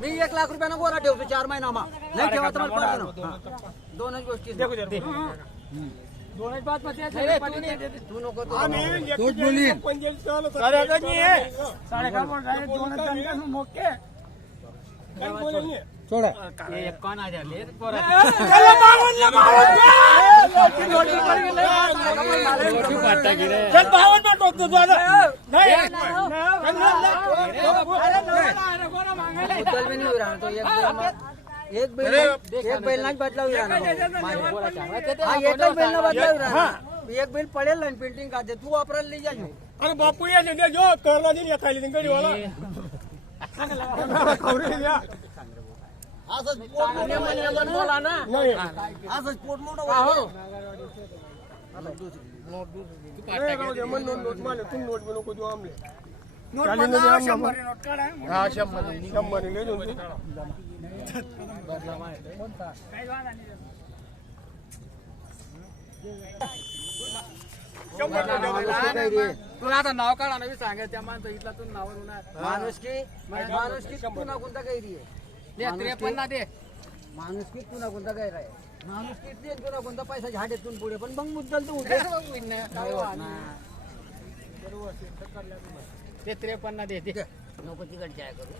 मी 1 लाख रुपयानं गोरा ठेवतो 4 महिना मा नाही ठेवा तर मला पडतो ना दोनच गोष्टी दोनच बात मध्ये तू नको तोच बोली सोडा कोण आहे एक बैल नाही बदलावी एकच बैल ना बदलावी एक बैल पडेल ना पेंटिंग का तू वापरायला नाही जाऊ अरे बापू ये जो करला दिन खाली दिन गडी वाला असंच पोट मोठं बोला ना नाही असंच पोट मोठं मन नोट मारले तू नोट बी नको देऊ आमले हा 100 ले देऊन तू आता नाव काढा ना सांगा त्या माणसं इथला तू नाव माणुसकी पुन्हा कोणता गैरी आहे 53 दे माणुसकी पुन्हा कोणता गैर आहे माणुसकी दे पुन्हा कोणता पैसा झाडेतून पुढे पण मग मुद्दल तू उठे ते 53 दे नको तिकट जाय करू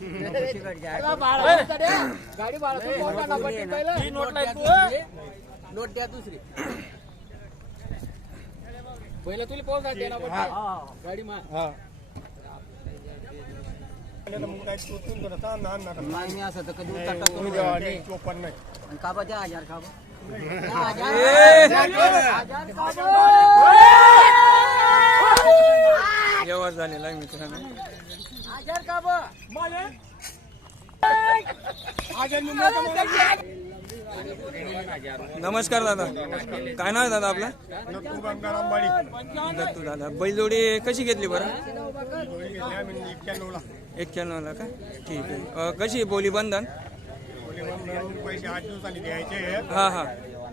तिकट जाय गाडी नोट द्या दुसरी पहिलं तुला पोहोच दे ना गाडी मा नाही असं तर कधी चोपन नाही काबा द्या 1000 काबा व्यवहार झालेला आहे मित्रांनो 1000 काबा नमस्कार दादा काय नाव आहे दादा आपलं दत्तू दादा बैलजोडी कशी घेतली बरं 91 का ठीक आहे कशी बोली बंधन पैसे 8 दिवसांनी द्यायचे हा हा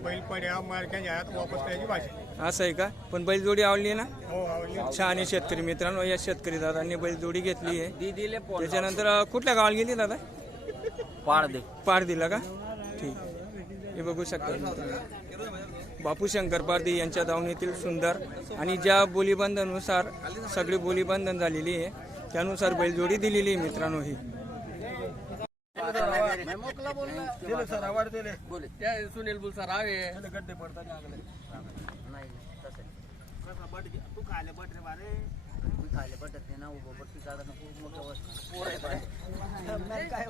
बैल पड्या मार्क्याच्या आत वापस करायची भाषा असं आहे का पण बैलजोडी आवडली ना हो आवडली छान आहे शेतकरी मित्रांनो या शेतकरी दादांनी बैलजोडी घेतली आहे त्याच्यानंतर कुठल्या गावाला गेली दादा पाड दिला का ठीक हे बघू शकता मित्रांनो बापू शंकर पारदी यांच्या दावणीतील सुंदर आणि ज्या बोलीबंधनुसार सगळी बोलीबंधन झालेली आहे त्यानुसार बैलजोडी दिलेली आहे मित्रांनो ही सुनील बुल सर आवे गड्डे पडतात तू खायला पट रे बारे खायला पटत नाही ना उभं पट्टी काढा नको मोठं काय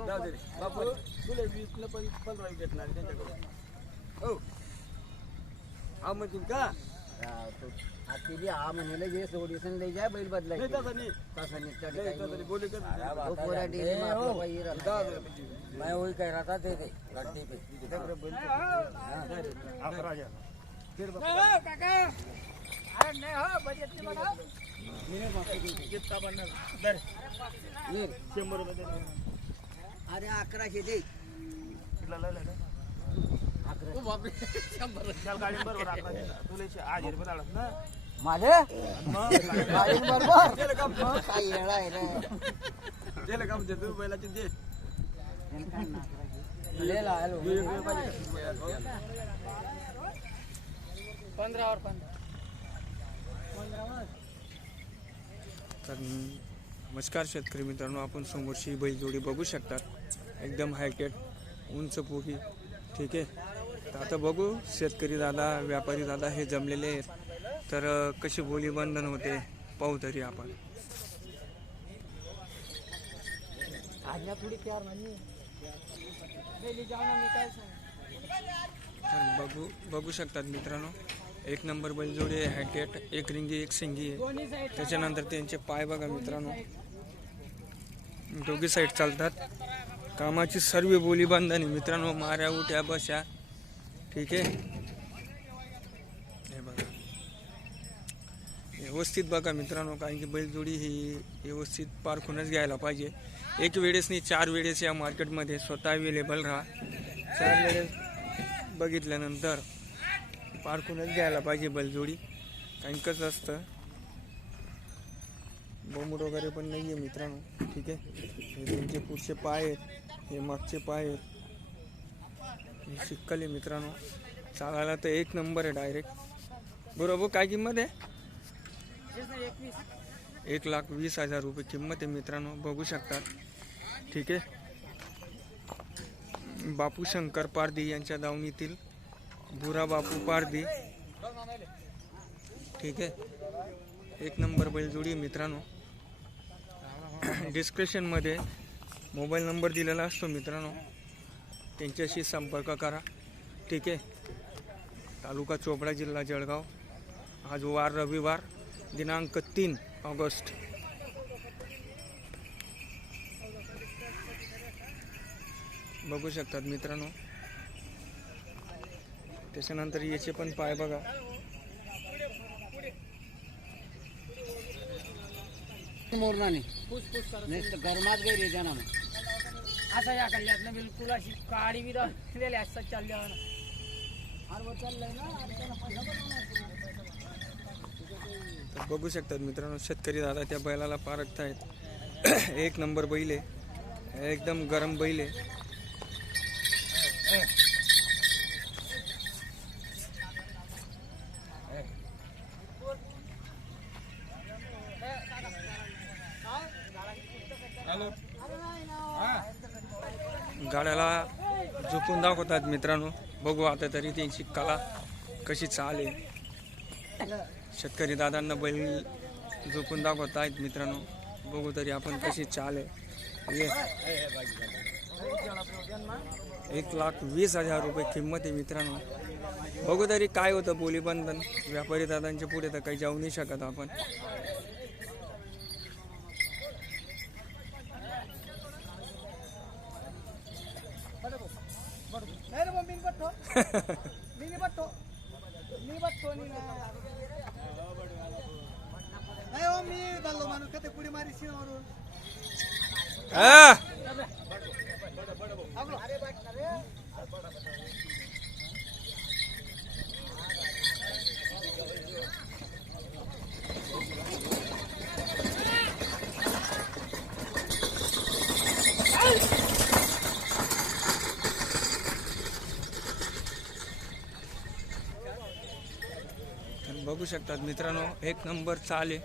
बापू तुला 20 न 15 भेटणार त्यांच्याकडून हो हा म्हणतील का आखिरी हा म्हणले जे सोडिसन लई जाय बैल बदलाय तसं नाही बोले मैं वही कह रहा था दे दे गड्डी पे अरे 1100 दे माझे काय येणार आहे ना बैलाचे दे 15 और 15 तर नमस्कार शेतकरी मित्रांनो आपण समोरची बैलजोडी बघू शकतात एकदम हायटेड उंच पोगी ठीक आहे तर आता बघू शेतकरी दादा व्यापारी दादा हे जमलेले आहेत तर कशी बोली बंधन होते पाहू तरी आपण थोडी प्यार नाही तर बघू शकतात मित्रांनो एक नंबर बैलजोडी आहे हायटेड एक रिंगी एक सिंगी आहे त्याच्यानंतर त्यांचे पाय बघा मित्रांनो दोघी साईड चालतात कामाची सर्व बोली बंधन मित्रांनो माऱ्या उठ्या बशा ठीक आहे हे बघा व्यवस्थित बघा मित्रांनो कारण की बैलजोडी ही व्यवस्थित पारखूनच घ्यायला पाहिजे एक वेळेस नाही 4 वेळेस या मार्केटमध्ये स्वतः अवेलेबल राहा 4 वेळेस बघितल्यानंतर पारखूनच घ्यायला पाहिजे बैलजोडी कारण कसं असतं बोंबूड वगैरे पण नाही आहे मित्रांनो. ठीक आहे, हे त्यांचे पुढचे पाय आहेत, हे मागचे पाय आहेत, हे शिक्कल आहे मित्रांनो. चालायला तर एक नंबर आहे डायरेक्ट. बरोबर काय किंमत आहे? 1,20,000 रुपये किंमत आहे मित्रांनो, बघू शकतात. ठीक आहे, बापू शंकर पारधी यांच्या दावणीतील बुरा बापू पारधी. ठीक आहे, एक नंबर बैलजोडी मित्रांनो. डिस्क्रिप्शनमध्ये मोबाईल नंबर दिलेला असतो मित्रांनो, त्यांच्याशी संपर्क करा. ठीक आहे, तालुका चोपडा, जिल्हा जळगाव. आज वार रविवार दिनांक 3 ऑगस्ट. बघू शकतात मित्रांनो. त्याच्यानंतर याचे पण पाय बघा. मोरना नाही गरमात गैर जाना असं या कल्ल्यातनं बिलकुल अशी काळी बी राहिलेली असं चालल्यावर तर बघू शकतात मित्रांनो, शेतकरी दादा त्या बैलाला पारखतायत. एक नंबर बैल आहे, एकदम गरम बैल आहे. गाड्याला झोपून दाखवतात मित्रांनो. बघू आता तरी त्यांची कला कशी चाल आहे. शेतकरी दादांना बैल झोपून दाखवत आहेत मित्रांनो. बघू तरी आपण कशी चाल आहे. 1,20,000 रुपये किंमत आहे मित्रांनो. बघू तरी काय होतं बोलीबंधन. व्यापारी दादांच्या पुढे तर काही जाऊ नाही शकत आपण. बघू शकतात मित्रांनो, एक नंबर चाल आहे.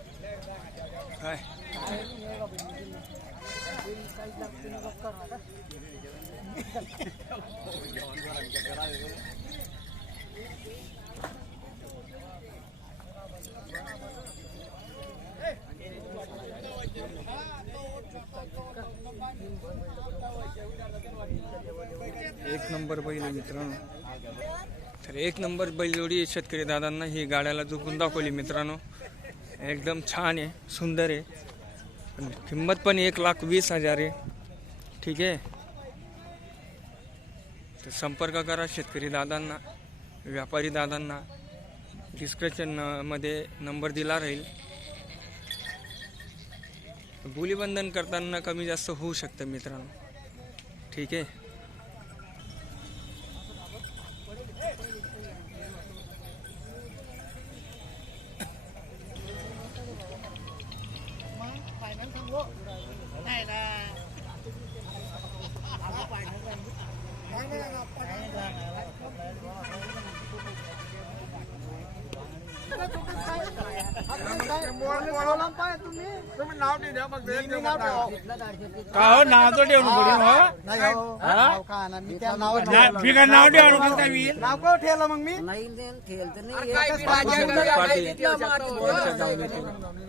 काय एक नंबर बैल आहे मित्रांनो. तर एक नंबर बैलजोडी शेतकरी दादांना ही गाड्याला झोपून दाखवली मित्रांनो. एकदम छान आहे, सुंदर आहे. किंमत पण 1,20,000 आहे. ठीक आहे, तर संपर्क करा शेतकरी दादांना, व्यापारी दादांना. डिस्क्रिप्शनमध्ये नंबर दिला राहील. बोलीबंधन करताना कमी जास्त होऊ शकतं मित्रांनो. ठीक आहे, तुम्ही नाव नाही द्या मग का हो नाव तर ठेवणं पडेल हो बिगर नाव ठेवणं काय मी नाव का ठेवलं मग मी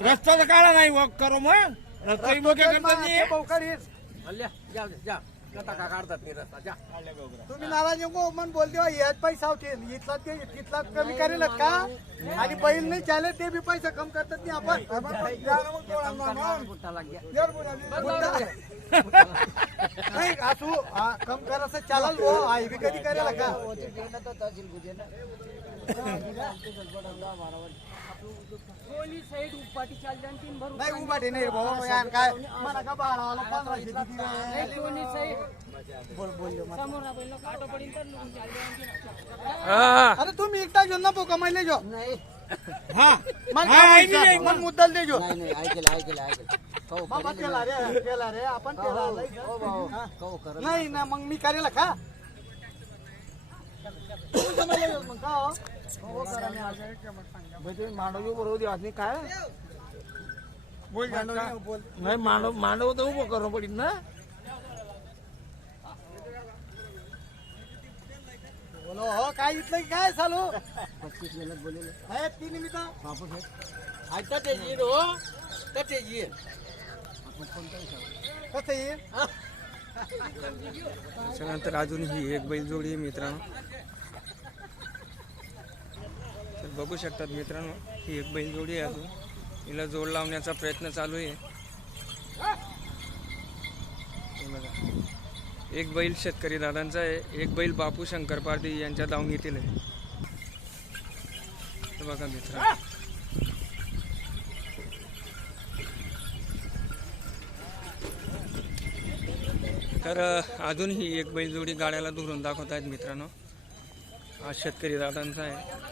रस्ता तर काढा नाही वॉक करू मग रस्ता बोके करतात काढतात ते रस्ता जा. तुम्ही नाराज नको मन बोलते हो, याच पैसा होतील इथला ते तिथला कमी करेल का आणि बैल नाही चाले ते बी पैसा कम करतात नाही आपण नाही असू कम करायचं चालाल हो आई बी कधी करेल का नाही उभाटी नाही भाऊ काय मला का बाळाला 1500 अरे तुम्ही एकटा घेऊन ना कमाईले जो नाही हा मग हा, काय ऐकलं, बोलता? ऐकलं. मग मुद्दल देजो नाही नाही ऐकेल बाबा केला रे आपण केला लय का? हा. हो नाही ना मग मी करेल का समजलं मग का हो? हो करा मी आज. मांडव बरोबर दिवस नाही काय बोल गांडव बोल नाही मांडव तर उभं करणं पडेल ना. बोलो हो काय इथलं की काय चालू 25 मेहनत बोलेले आहे ती निमित्त बापू साहेब आता ते येईल हो तर ते येईल कसं येईल त्याच्यानंतर अजून ही एक बैलजोडी आहे मित्रांनो. तर बघू शकतात मित्रांनो, ही एक बैलजोडी आहे. अजून हिला जोड लावण्याचा प्रयत्न चालू आहे. हे बघा, एक बैल शेतकरी दादांचा आहे, एक बैल बापू शंकर पारधी यांच्या दावणीतील आहे. हे बघा मित्रांनो, तर अजून ही एक बैलजोडी गाड्याला धरून दाखवत आहेत मित्रांनो. हा शेतकरी दादांचा आहे.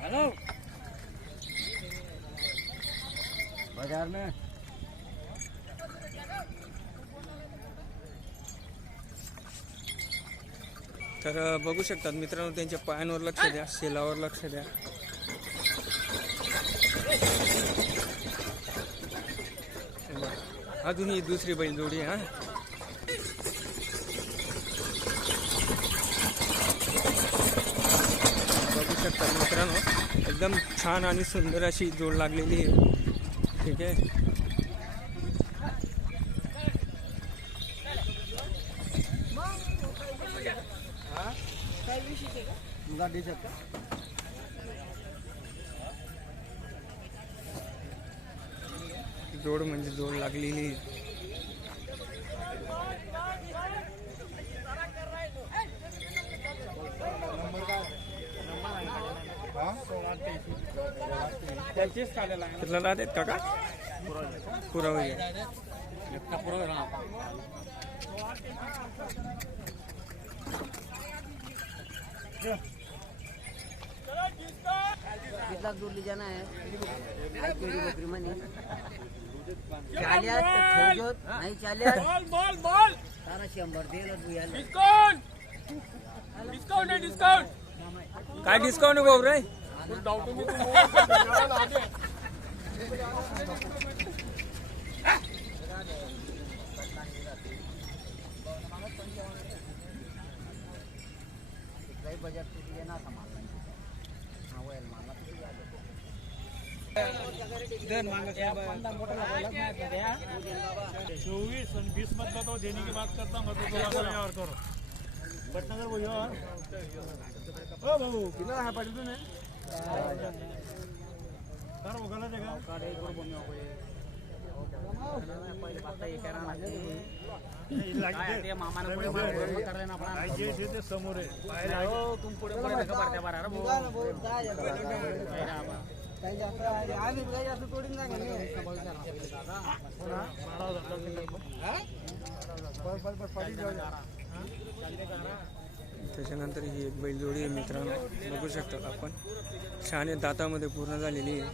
हेलो बाजार में तर बघू शकतात मित्रांनो, त्यांच्या पायांवर लक्ष द्या, शेलावर लक्ष द्या. हे बघा, अजून ही दुसरी बैलजोडी आहे. हा, बघू शकतात मित्रांनो, एकदम छान आणि सुंदर अशी जोड लागलेली आहे. ठीक आहे. गाडी शकता जोड म्हणजे जोड लागलेली आहे. कितला लाद आहेत काका? पुरावे आहे. कितना दूर ले जाना है बकरी मनी चालिया नहीं चालिया बोल बोल सारा 100 दे डिस्काउंट डिस्काउंट आहे डिस्काउंट. काय डिस्काउंट भाऊ रे? बजट तुझे ना संभालना हाँ वो मारना चौबीस 20 मत तो देने की बात करता हूँ तो थोड़ा और करो बटनगर वो यार ओ बाबू कितना है पड़ तूने कर वो गलत है काड़े को बने हो गए पहले बात ये कह रहा ना ये मामा ने पुढे कर लेना अपना जे जे ते समोर आहे हो तुम पुढे पुढे नका भरत्या बारा रे काही जास्त आणि काही जास्त तोडून जा त्याच्यानंतर ही एक बैलजोडी आहे मित्रांनो. बघू शकता आपण, छान दातामध्ये पूर्ण झालेली आहे.